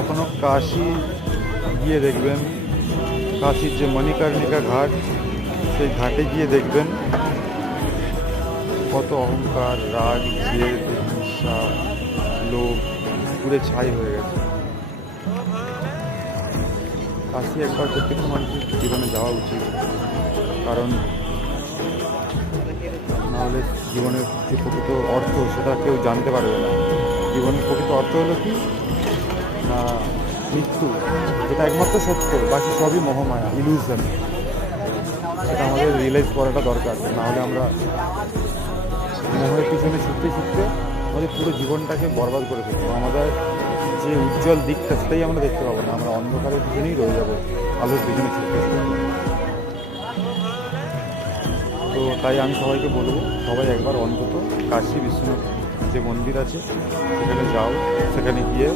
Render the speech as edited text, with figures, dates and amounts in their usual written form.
কখনো কাশী গিয়ে দেখবেন, কাশীর যে মণিকর্ণিকা ঘাট, সেই ঘাটে গিয়ে দেখবেন কত অহংকার, রাগ, জেদ, হিংসা, লোভ পুরে ছাই হয়ে গেছে। কাশী একবার প্রত্যেকটা মানুষের জীবনে যাওয়া উচিত, কারণ নাহলে জীবনের যে প্রকৃত অর্থ সেটা কেউ জানতে পারবে না। জীবনের প্রকৃত অর্থ হলো কি না, মৃত্যু, যেটা একমাত্র সত্য, বাকি সবই মোহমায়া, ইলিউশন। সেটা আমাদের রিয়েলাইজ করাটা দরকার, নাহলে আমরা মোহের পিছনে ছুটতে ছুটতে আমাদের পুরো জীবনটাকে বরবাদ করে ফেলবো। আমাদের যে উজ্জ্বল দিকটা সেটাই আমরা দেখতে পাবো না, আমরা অন্ধকারের পিছনেই রয়ে যাবো, আলোর পিছনে ছুটতে ছুটতে। তো তাই আমি সবাইকে বলবো, সবাই একবার অন্তত কাশী বিশ্বনাথ যে মন্দির আছে সেখানে যাও, সেখানে গিয়ে